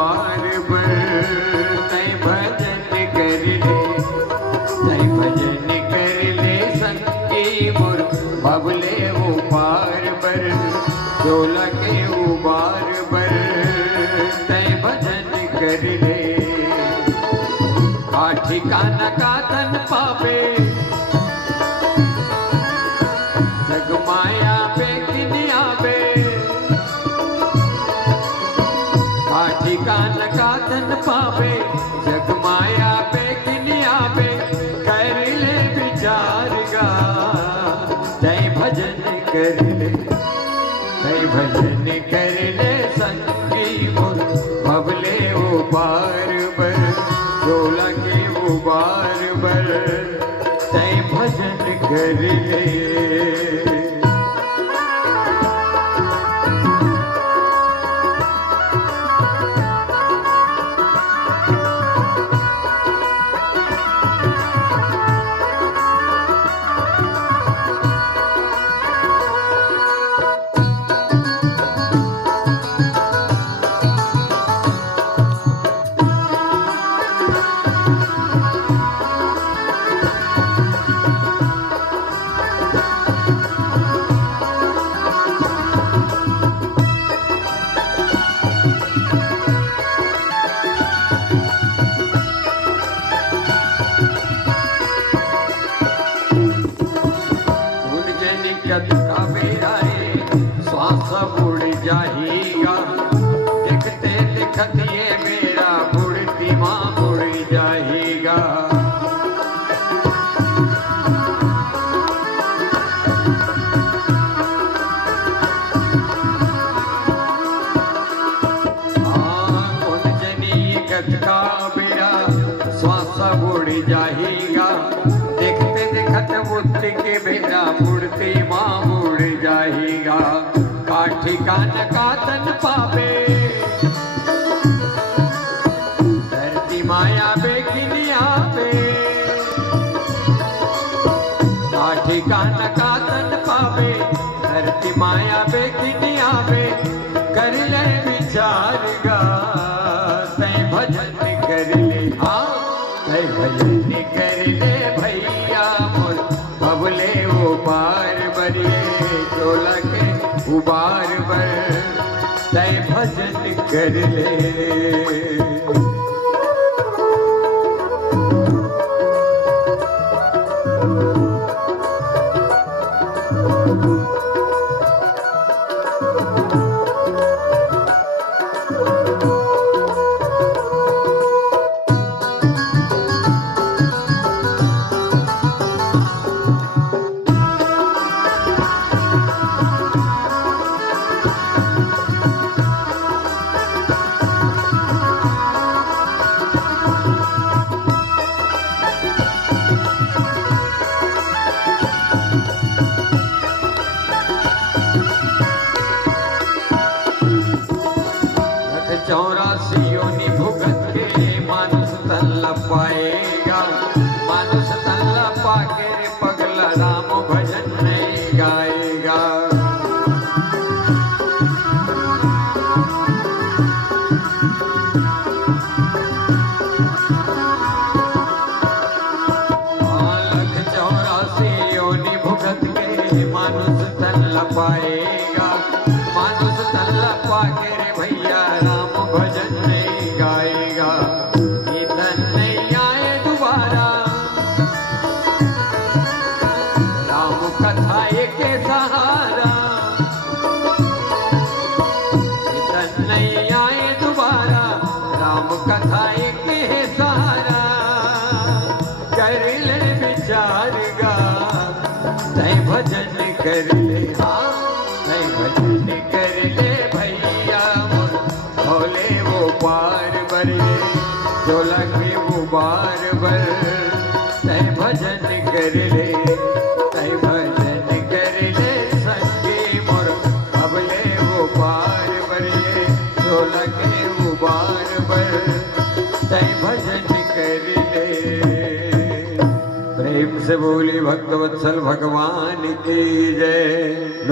उबार बर तय भजन कर ले, तय भजन कर ले संगी मोर बबले उबार बर चोला के उबार बर तय भजन कर ले। ठिकाना का तन पावे जग माया पे किनिया बे, ठिकाना का तन पावे जग माया पे किनिया बे, कर ले विचार गा तय भजन कर ले, तय भजन कर ले संगी मोर बबले उबार बर चोला के उबार बर तय भजन कर ले। का बेराए श्वास बुड़ जाएगा, देखते देखत ये मेरा बुढ़ती माँ बुड़ जाएगा। कौन जनी गत का बेरा श्वास बुड़ जाएगा, देखते देखत बुद्धि के बेरा बुढ़ती माँ बुड़ जाएगा। ठिकान का तन पावे धरती माया बेगिनिया पे, ठिकान का तन पावे धरती माया बेगिनिया पे, कर ले विचार गा तय भजन कर ले, हाँ तय भजन कर ले भैया मोर बबले उबार बरिए चोला के उबार बर तय भजन कर ले। चौरासियों भुगत के मानुष तन पाएगा, मानुष तन पाके पगला राम भजन नहीं गाएगा। लख 84 भुगत के मानुष तन पाएगा, मानुष तन पाके भैया राम भजन नहीं गाएगा। धन नहीं आए दोबारा राम कथा के सहारा, धन नहीं आए दोबारा राम कथा के सहारा, कर ले विचार गा तय भजन कर ले, हाँ तय भजन कर ले भैया भोले वो पार बरे चोला के उबार बर तय भजन कर ले, तय भजन कर ले संगी मोर बबले वो पार बरे चोला के उबार बर तय भजन कर ले। प्रेम से बोली भक्तवत्सल भगवान की जय।